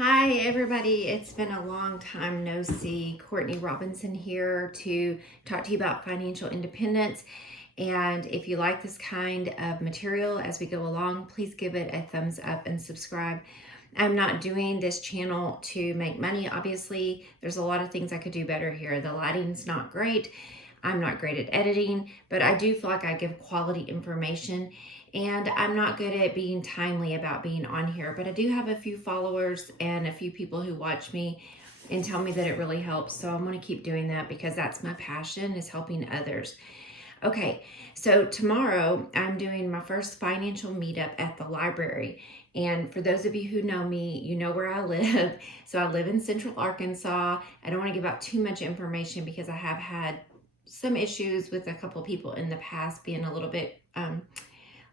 Hi, everybody. It's been a long time no see. Courtney Robinson here to talk to you about financial independence. And if you like this kind of material as we go along, please give it a thumbs up and subscribe. I'm not doing this channel to make money. Obviously, there's a lot of things I could do better here. The lighting's not great. I'm not great at editing, but I do feel like I give quality information, and I'm not good at being timely about being on here, but I do have a few followers and a few people who watch me and tell me that it really helps. So I'm going to keep doing that because that's my passion, is helping others. Okay, so tomorrow I'm doing my first financial meetup at the library. And for those of you who know me, you know where I live. So I live in Central Arkansas. I don't want to give out too much information because I have had some issues with a couple people in the past being a little bit,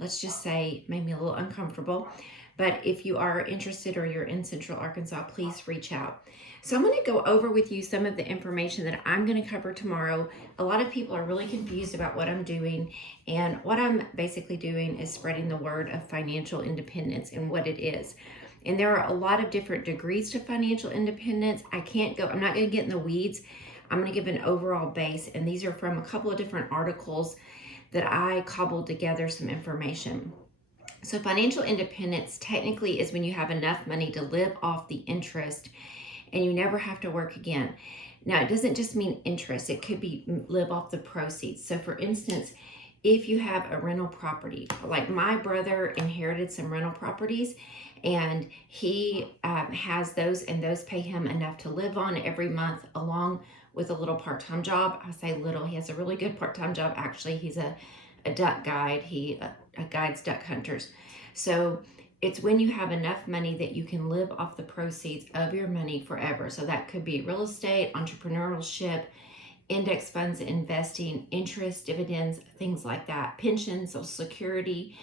let's just say, made me a little uncomfortable. But if you are interested or you're in Central Arkansas, please reach out. So I'm going to go over with you some of the information that I'm going to cover tomorrow. A lot of people are really confused about what I'm doing, and what I'm basically doing is spreading the word of financial independence and what it is. And there are a lot of different degrees to financial independence. I'm not going to get in the weeds. I'm going to give an overall base, and these are from a couple of different articles that I cobbled together some information. So financial independence technically is when you have enough money to live off the interest and you never have to work again. Now, it doesn't just mean interest. It could be live off the proceeds. So for instance, if you have a rental property, like my brother inherited some rental properties, and he has those, and those pay him enough to live on every month, along with a little part-time job. I say little, he has a really good part-time job. Actually, he's a duck guide. He guides duck hunters. So it's when you have enough money that you can live off the proceeds of your money forever. So that could be real estate, entrepreneurship, index funds, investing, interest, dividends, things like that, pensions, Social Security,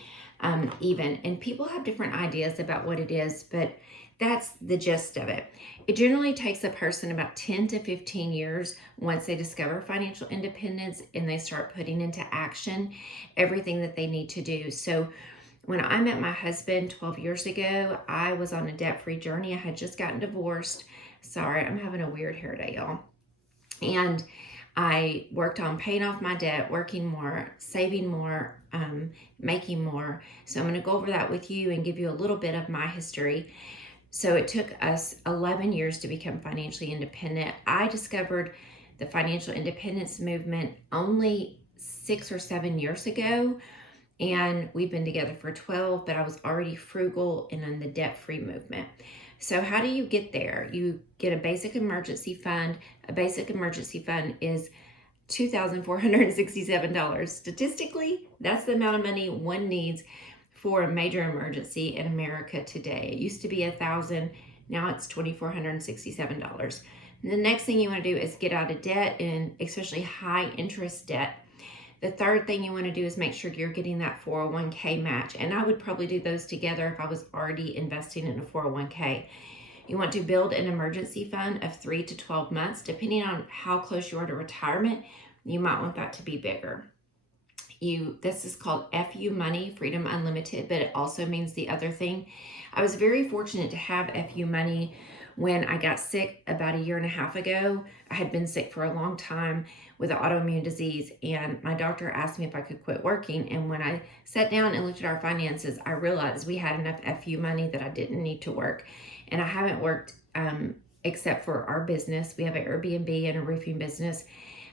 even. And people have different ideas about what it is, but that's the gist of it. It generally takes a person about 10 to 15 years once they discover financial independence and they start putting into action everything that they need to do. So when I met my husband 12 years ago, I was on a debt-free journey. I had just gotten divorced. Sorry, I'm having a weird hair day, y'all. And I worked on paying off my debt, working more, saving more, making more. So I'm going to go over that with you and give you a little bit of my history. So it took us 11 years to become financially independent. I discovered the financial independence movement only 6 or 7 years ago, and we've been together for 12, but I was already frugal and in the debt-free movement. So how do you get there? You get a basic emergency fund. A basic emergency fund is $2,467. Statistically, that's the amount of money one needs for a major emergency in America today. It used to be $1,000, now it's $2,467. And the next thing you want to do is get out of debt, and especially high interest debt. The third thing you want to do is make sure you're getting that 401k match. And I would probably do those together if I was already investing in a 401k. You want to build an emergency fund of 3 to 12 months. Depending on how close you are to retirement, you might want that to be bigger. This is called FU Money, Freedom Unlimited, but it also means the other thing. I was very fortunate to have FU Money when I got sick about a year and a half ago. I had been sick for a long time with an autoimmune disease, and my doctor asked me if I could quit working. And when I sat down and looked at our finances, I realized we had enough FU money that I didn't need to work. And I haven't worked except for our business. We have an Airbnb and a roofing business.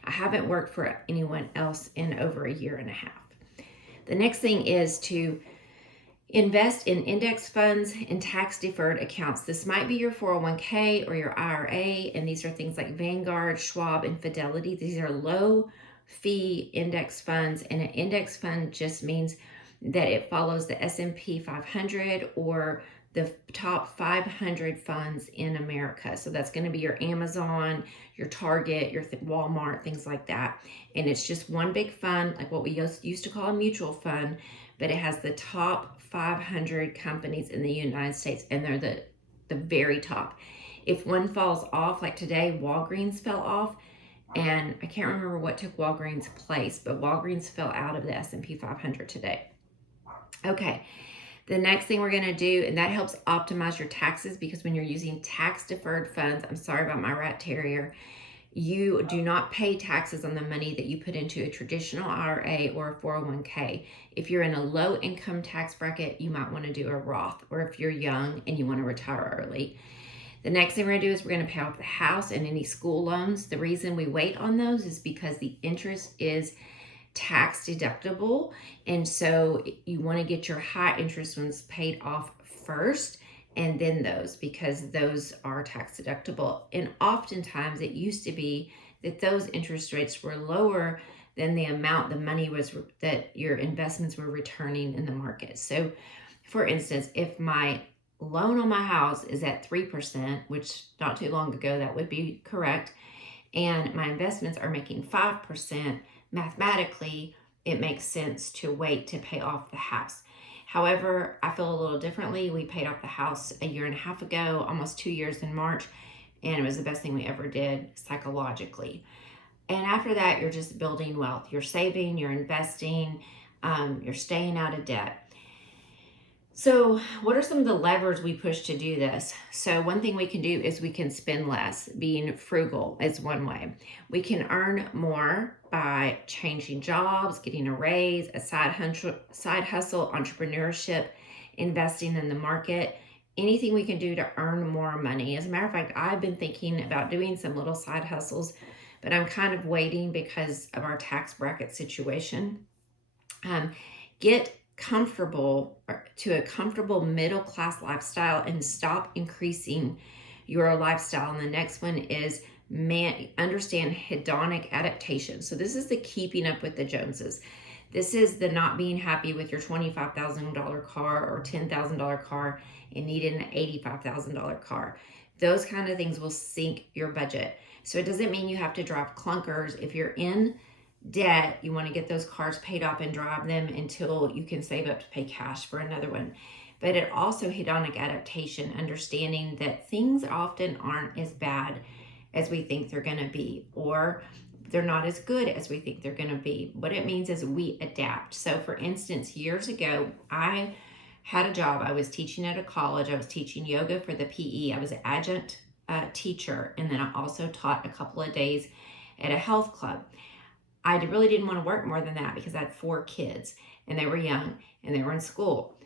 I haven't worked for anyone else in over a year and a half. The next thing is to invest in index funds and tax-deferred accounts. This might be your 401k or your IRA, and these are things like Vanguard, Schwab, and Fidelity. These are low-fee index funds, and an index fund just means that it follows the S&P 500 or the top 500 funds in America. So that's going to be your Amazon, your Target, your Walmart, things like that. And it's just one big fund, like what we used to call a mutual fund, but it has the top 500 companies in the United States, and they're the very top. If one falls off, like today, Walgreens fell off, and I can't remember what took Walgreens' place, but Walgreens fell out of the S&P 500 today. Okay, The next thing we're going to do, and that helps optimize your taxes, because when you're using tax deferred funds, I'm sorry about my rat terrier, you do not pay taxes on the money that you put into a traditional IRA or a 401k. If you're in a low income tax bracket, you might want to do a Roth, or if you're young and you want to retire early. The next thing we're going to do is we're going to pay off the house and any school loans. The reason we wait on those is because the interest is tax deductible. And so you want to get your high interest ones paid off first, and then those, because those are tax deductible. And oftentimes it used to be that those interest rates were lower than the amount the money was that your investments were returning in the market. So for instance, if my loan on my house is at 3%, which not too long ago that would be correct, and my investments are making 5%, mathematically it makes sense to wait to pay off the house. However, I feel a little differently. We paid off the house a year and a half ago, almost 2 years in March, and it was the best thing we ever did psychologically. And after that, you're just building wealth. You're saving, you're investing, you're staying out of debt. So what are some of the levers we push to do this? So one thing we can do is we can spend less. Being frugal is one way. We can earn more by changing jobs, getting a raise, a side hustle, entrepreneurship, investing in the market, anything we can do to earn more money. As a matter of fact, I've been thinking about doing some little side hustles, but I'm kind of waiting because of our tax bracket situation. Get comfortable to a comfortable middle class lifestyle and stop increasing your lifestyle. And the next one is understand hedonic adaptation. So this is the keeping up with the Joneses. This is the not being happy with your $25,000 car or $10,000 car and needing an $85,000 car. Those kind of things will sink your budget. So it doesn't mean you have to drive clunkers. If you're in debt, you want to get those cars paid off and drive them until you can save up to pay cash for another one. But it also hedonic adaptation, understanding that things often aren't as bad as we think they're going to be, or they're not as good as we think they're going to be. What it means is we adapt. So for instance, years ago, I had a job. I was teaching at a college. I was teaching yoga for the PE. I was an adjunct teacher, and then I also taught a couple of days at a health club. I really didn't want to work more than that because I had 4 kids and they were young and they were in school.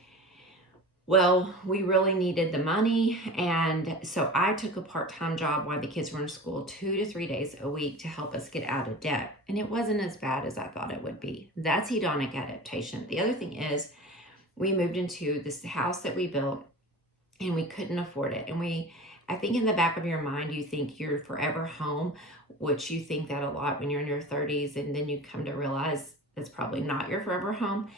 Well, we really needed the money, and so I took a part-time job while the kids were in school 2 to 3 days a week to help us get out of debt. And it wasn't as bad as I thought it would be. That's hedonic adaptation. The other thing is we moved into this house that we built and we couldn't afford it. And I think in the back of your mind, you think you're forever home, which you think that a lot when you're in your 30s, and then you come to realize it's probably not your forever home.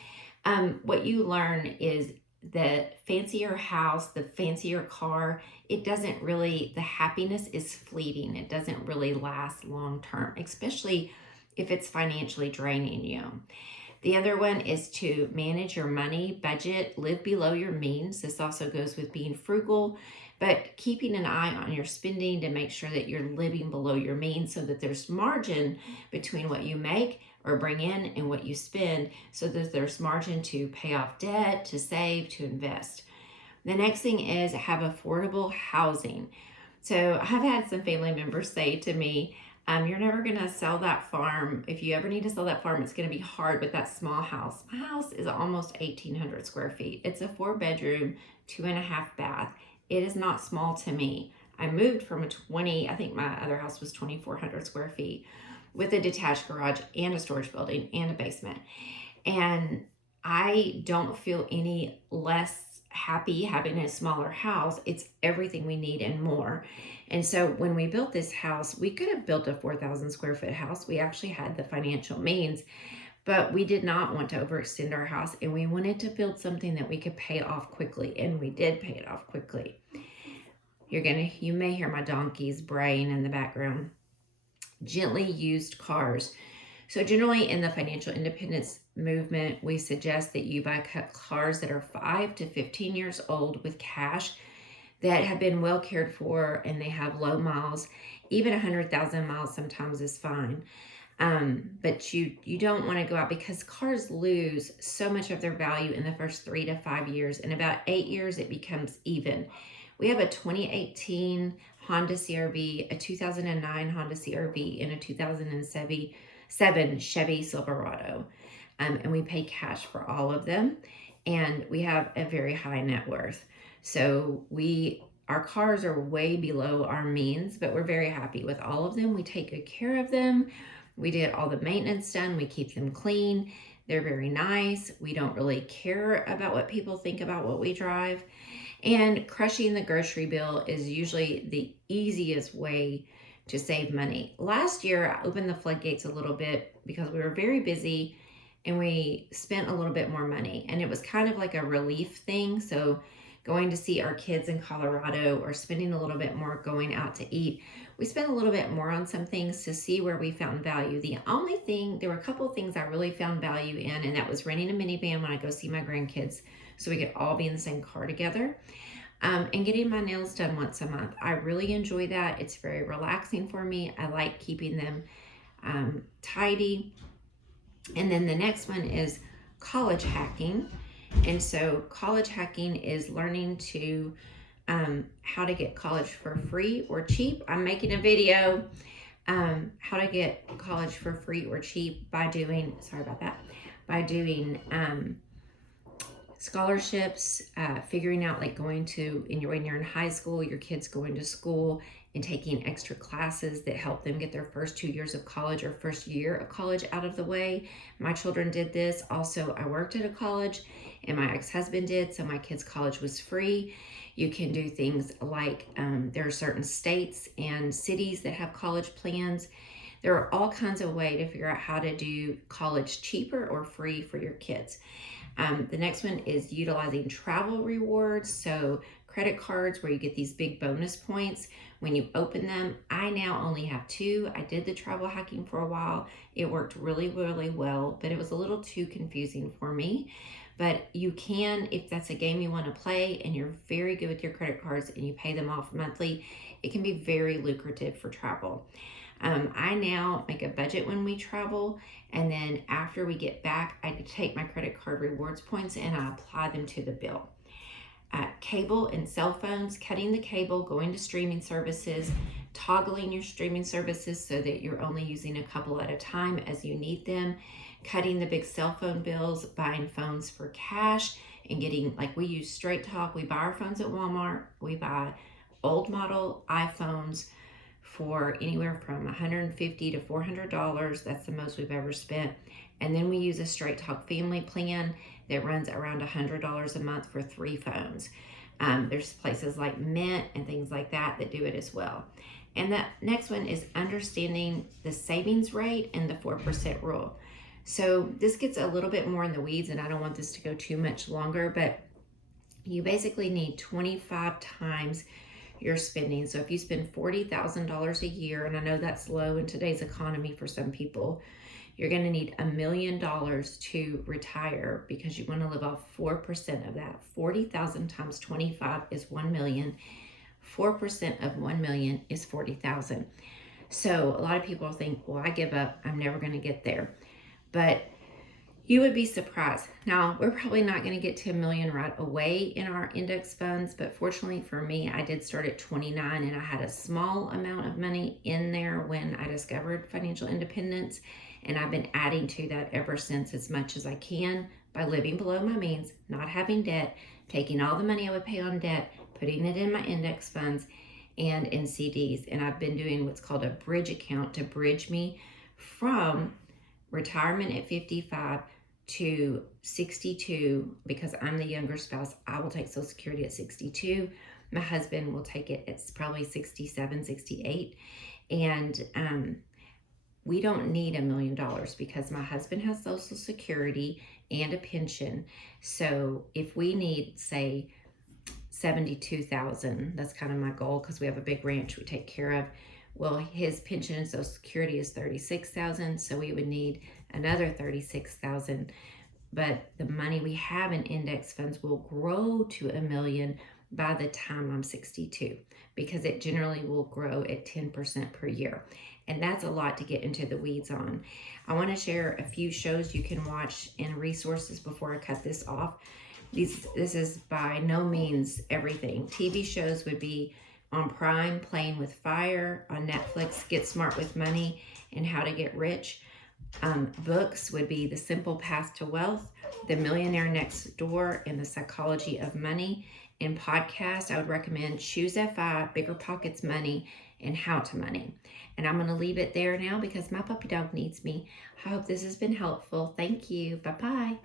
What you learn is the fancier house, the fancier car, the happiness is fleeting. It doesn't really last long term, especially if it's financially draining you. The other one is to manage your money, budget, live below your means. This also goes with being frugal, but keeping an eye on your spending to make sure that you're living below your means so that there's margin between what you make or bring in and what you spend, so that there's margin to pay off debt, to save, to invest. The next thing is have affordable housing. So I've had some family members say to me, you're never going to sell that farm. If you ever need to sell that farm, it's going to be hard with that small house. My house is almost 1,800 square feet. It's a 4-bedroom, 2.5 bath. It is not small to me. I moved from I think my other house was 2,400 square feet with a detached garage and a storage building and a basement. And I don't feel any less happy having a smaller house. It's everything we need and more. And so when we built this house, we could have built a 4,000 square foot house. We actually had the financial means, but we did not want to overextend our house, and we wanted to build something that we could pay off quickly, and we did pay it off quickly. You may hear my donkey's braying in the background. Gently used cars. So generally in the financial independence movement, we suggest that you buy cars that are 5 to 15 years old with cash, that have been well cared for, and they have low miles. Even 100,000 miles sometimes is fine. But you don't want to go out because cars lose so much of their value in the first 3 to 5 years. In about 8 years, it becomes even. We have a 2018 Honda CRV, a 2009 Honda CRV, and a 2007 Chevy Silverado. And we pay cash for all of them. And we have a very high net worth. So our cars are way below our means, but we're very happy with all of them. We take good care of them. We get all the maintenance done. We keep them clean. They're very nice. We don't really care about what people think about what we drive. And crushing the grocery bill is usually the easiest way to save money. Last year, I opened the floodgates a little bit because we were very busy and we spent a little bit more money. And it was kind of like a relief thing. So going to see our kids in Colorado or spending a little bit more going out to eat, we spent a little bit more on some things to see where we found value. There were a couple of things I really found value in, and that was renting a minivan when I go see my grandkids so we could all be in the same car together. And getting my nails done once a month. I really enjoy that. It's very relaxing for me. I like keeping them tidy. And then the next one is college hacking. And so college hacking is learning to how to get college for free or cheap. I'm making a video how to get college for free or cheap by doing, scholarships, figuring out like when you're in high school, your kids going to school and taking extra classes that help them get their first 2 years of college or first year of college out of the way. My children did this. Also, I worked at a college and my ex-husband did, so my kids' college was free. You can do things like there are certain states and cities that have college plans. There are all kinds of ways to figure out how to do college cheaper or free for your kids. The next one is utilizing travel rewards. So credit cards where you get these big bonus points when you open them. I now only have 2. I did the travel hacking for a while. It worked really, really well, but it was a little too confusing for me. But you can, if that's a game you want to play and you're very good with your credit cards and you pay them off monthly, it can be very lucrative for travel. I now make a budget when we travel, and then after we get back, I take my credit card rewards points and I apply them to the bill. Cable and cell phones, cutting the cable, going to streaming services, toggling your streaming services so that you're only using a couple at a time as you need them, cutting the big cell phone bills, buying phones for cash, and getting, like we use Straight Talk. We buy our phones at Walmart. We buy old model iPhones for anywhere from $150 to $400. That's the most we've ever spent. And then we use a Straight Talk family plan that runs around $100 a month for 3 phones. There's places like Mint and things like that do it as well. And that next one is understanding the savings rate and the 4% rule. So this gets a little bit more in the weeds, and I don't want this to go too much longer, but you basically need 25 times your spending. So if you spend $40,000 a year, and I know that's low in today's economy for some people, you're going to need $1 million to retire because you want to live off 4% of that. 40,000 times 25 is 1 million. 4% of 1 million is 40,000. So a lot of people think, well, I give up. I'm never going to get there. But you would be surprised. Now, we're probably not going to get to $1 million right away in our index funds, but fortunately for me, I did start at 29 and I had a small amount of money in there when I discovered financial independence, and I've been adding to that ever since as much as I can by living below my means, not having debt, taking all the money I would pay on debt, putting it in my index funds and in CDs. And I've been doing what's called a bridge account to bridge me from retirement at 55 to 62, because I'm the younger spouse. I will take Social Security at 62. My husband will take it at probably 67, 68. And we don't need $1 million because my husband has Social Security and a pension. So if we need, say, 72,000, that's kind of my goal because we have a big ranch we take care of. Well, his pension and Social Security is 36,000, so we would need another 36,000. But the money we have in index funds will grow to $1 million by the time I'm 62, because it generally will grow at 10% per year. And that's a lot to get into the weeds on. I want to share a few shows you can watch and resources before I cut this off. This is by no means everything. TV shows would be on Prime, Playing with Fire; on Netflix, Get Smart with Money and How to Get Rich. Books would be The Simple Path to Wealth, The Millionaire Next Door, and The Psychology of Money. In podcasts, I would recommend Choose FI, Bigger Pockets Money, and How to Money. And I'm going to leave it there now because my puppy dog needs me. I hope this has been helpful. Thank you. Bye-bye.